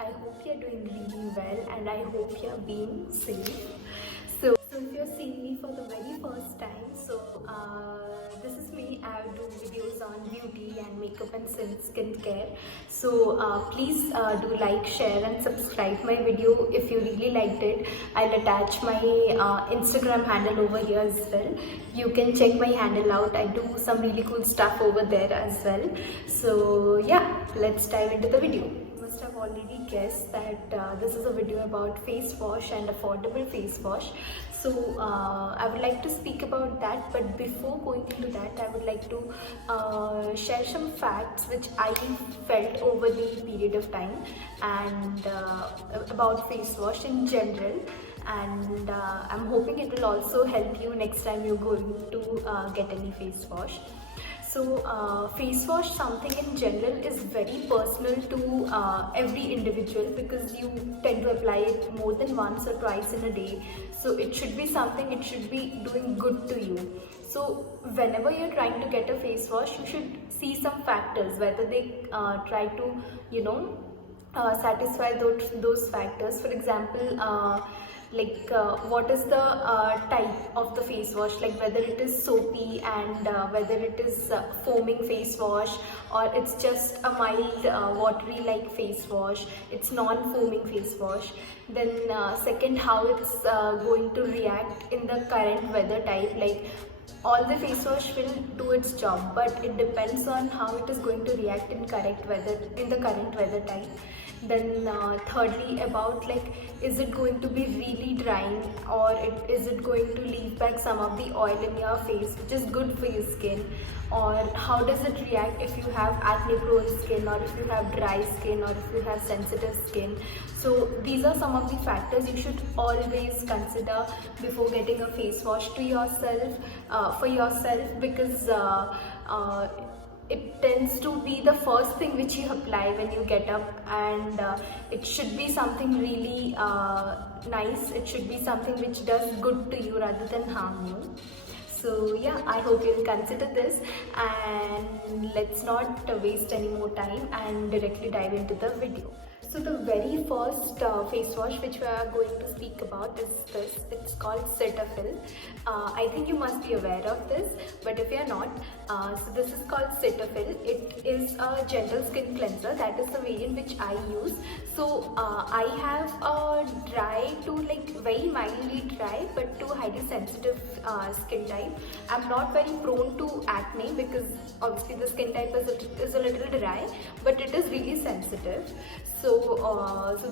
I hope you're doing really well and I hope you're being safe. So if you're seeing me for the very first time, this is me. I do videos on beauty and makeup and skincare. Please do like, share and subscribe my video if you really liked it. I'll attach my Instagram handle over here as well. You can check my handle out. I do some really cool stuff over there as well. So yeah, let's dive into the video. Must have already guessed that this is a video about face wash and affordable face wash. I would like to speak about that, but before going into that, I would like to share some facts which I felt over the period of time and about face wash in general. And I'm hoping it will also help you next time you're going to get any face wash. Face wash, something in general, is very personal to every individual because you tend to apply it more than once or twice in a day. So it should be something, it should be doing good to you. So whenever you're trying to get a face wash, you should see some factors, whether they try to, satisfy those factors. For example, what is the type of the face wash, like whether it is soapy and whether it is foaming face wash, or it's just a mild watery like face wash, it's non-foaming face wash. Then second, how it's going to react in the current weather type. Like all the face wash will do its job, but it depends on how it is going to react in the current weather type. Then thirdly, about like, is it going to be really drying, or is it going to leave back some of the oil in your face, which is good for your skin, or how does it react if you have acne prone skin, or if you have dry skin, or if you have sensitive skin. So these are some of the factors you should always consider before getting a face wash to yourself, for yourself, because it tends to be the first thing which you apply when you get up, and it should be something really nice. It should be something which does good to you rather than harm you. So yeah, I hope you'll consider this, and let's not waste any more time and directly dive into the video. So the very first face wash which we are going to speak about is this. It's called Cetaphil. I think you must be aware of this, but if you are not, so this is called Cetaphil. It is a gentle skin cleanser. That is the variant which I use. So I have a dry to like very mildly dry but to highly sensitive skin type. I'm not very prone to acne because obviously the skin type is a little dry, but it is really sensitive. So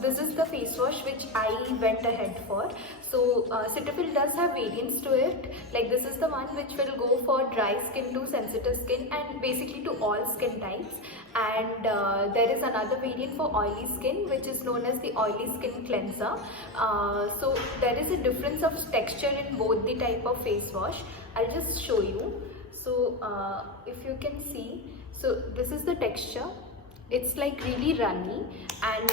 this is the face wash which I went ahead for. So Cetaphil does have variants to it. Like this is the one which will go for dry skin to sensitive skin and basically to all skin types. And there is another variant for oily skin which is known as the oily skin cleanser. So there is a difference of texture in both the type of face wash. I'll just show you. So if you can see, so this is the texture. It's like really runny, and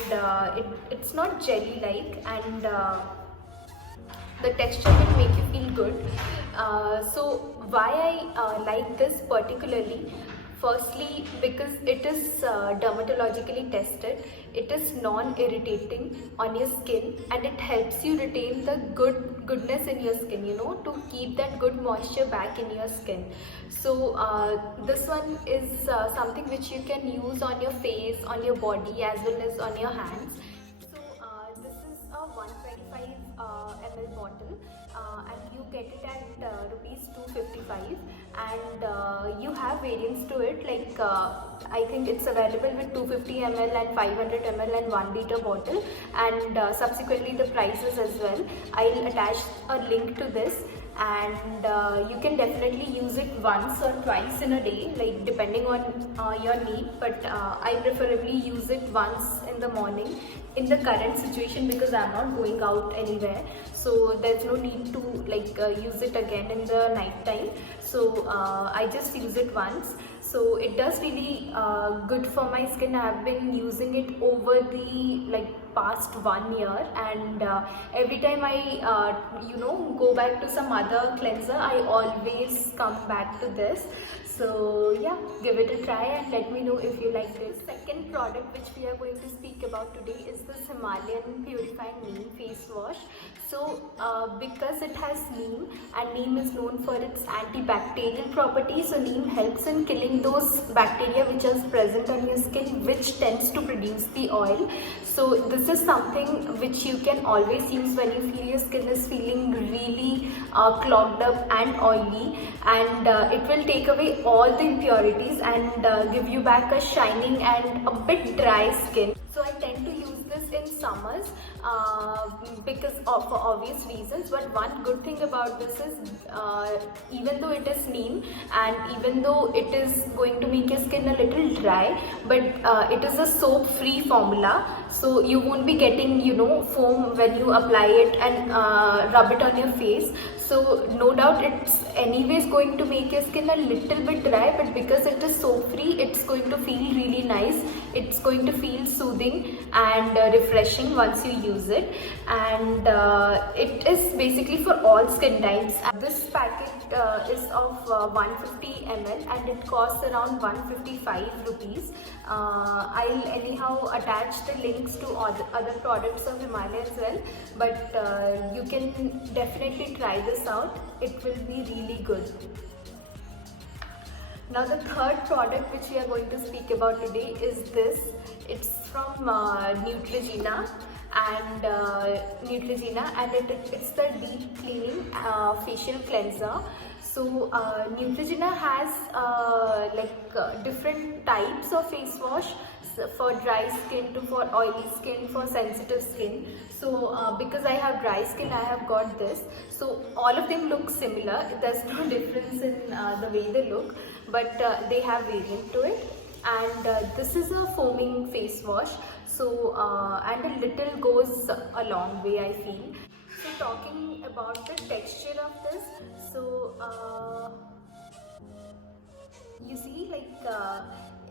it's not jelly like, and the texture will make you feel good. So why I like this particularly? Firstly, because it is dermatologically tested, it is non-irritating on your skin, and it helps you retain the goodness in your skin, to keep that good moisture back in your skin. So this one is something which you can use on your face, on your body, as well as on your hands. So this is a 125 ml bottle, and you get it at rupees 255, and you have variants to it. Like I think it's available with 250 ml and 500 ml and 1 liter bottle, and subsequently the prices as well. I'll attach a link to this, and you can definitely use it once or twice in a day, like depending on your need, but I preferably use it once in the morning in the current situation because I'm not going out anywhere. so there's no need to use it again in the night time. So I just use it once. So it does really good for my skin. I have been using it over the past 1 year, and every time I go back to some other cleanser, I always come back to this. So yeah, give it a try and let me know if you like this. Second product which we are going to speak about today is this Himalayan Purifying Neem face wash. So because it has neem, and neem is known for its antibacterial properties, so neem helps in killing those bacteria which is present on your skin, which tends to produce the oil. So this is something which you can always use when you feel your skin is feeling really clogged up and oily, and it will take away all the impurities and give you back a shining and a bit dry skin. So I tend to use this in summers because for obvious reasons, but one good thing about this is even though it is neem and even though it is going to make your skin a little dry, but it is a soap free formula, so you won't be getting foam when you apply it and rub it on your face. So no doubt it's anyways going to make your skin a little bit dry, but because it is soap free, it's going to feel really nice. It's going to feel soothing and refreshing once you use it, and it is basically for all skin types. This packet is of 150 ml and it costs around 155 rupees. I'll anyhow attach the links to other products of Himalaya as well, but you can definitely try this out. It will be really good. Now the third product which we are going to speak about today is this. It's from Neutrogena, and it's the deep cleaning facial cleanser. So Neutrogena has different types of face wash, for dry skin to for oily skin, for sensitive skin. So because I have dry skin, I have got this. So all of them look similar. There's no difference in the way they look, but they have variant to it. And this is a foaming face wash. So and a little goes a long way, I feel. So talking about the texture of this, so you see,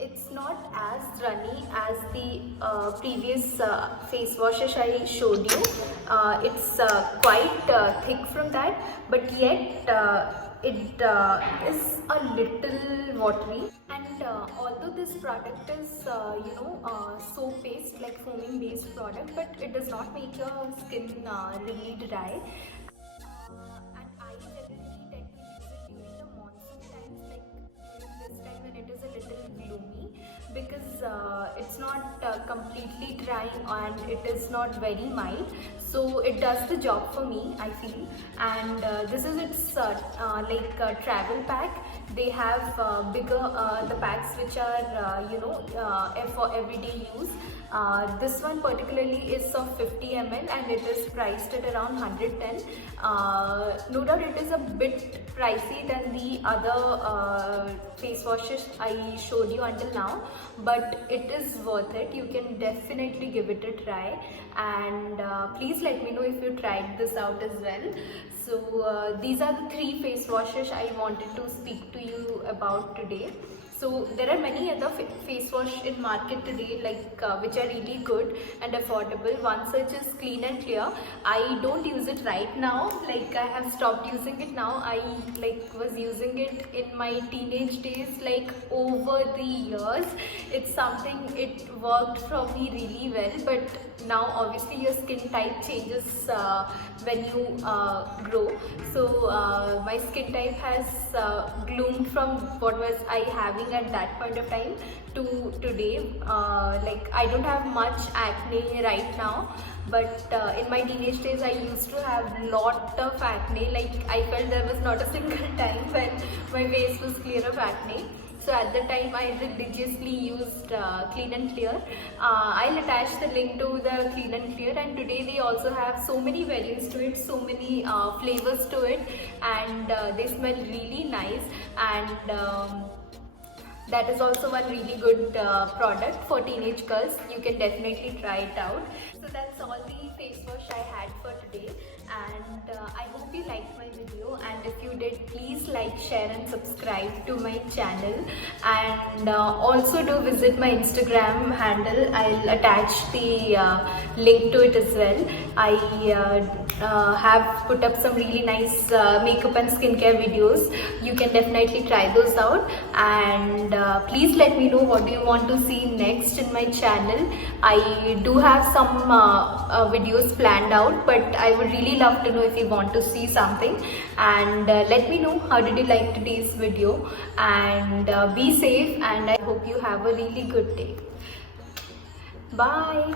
it's not as runny as the previous face washes I showed you. It's quite thick from that, but yet it is a little watery. And although this product is soap based, like foaming based product, but it does not make your skin really dry. And I generally tend to use it during the monsoon times, like during this time when it is a little gloomy, because it's not completely drying and it is not very mild. So it does the job for me, I feel. And this is its travel pack. They have the packs which are for everyday use. This one particularly is of 50 ml and it is priced at around 110. No doubt it is a bit pricey than the other face washes I showed you until now, but it is worth it. You can definitely give it a try, and please let me know if you tried this out as well. So these are the 3 face washes I wanted to speak to you about today. So there are many other face wash in market today, which are really good and affordable. One such is Clean and Clear. I don't use it right now. I have stopped using it now. I was using it in my teenage days, over the years. It's something, it worked for me really well. But now obviously your skin type changes when you grow. So my skin type has gloomed from what was I having at that point of time to today. I don't have much acne right now, but in my teenage days I used to have lot of acne. I felt there was not a single time when my face was clear of acne. So at the time I religiously used Clean and Clear. I'll attach the link to the Clean and Clear, and today they also have so many variants to it, so many flavors to it, and they smell really nice. And that is also one really good product for teenage girls. You can definitely try it out. So that's all the face wash I had for today. and I hope you liked my video, and if you did, please like, share and subscribe to my channel, and also do visit my Instagram handle. I'll attach the link to it as well. I have put up some really nice makeup and skincare videos. You can definitely try those out, and please let me know what do you want to see next in my channel. I do have some videos planned out, but I would really love to know if you want to see something, and let me know how did you like today's video, and be safe, and I hope you have a really good day. Bye.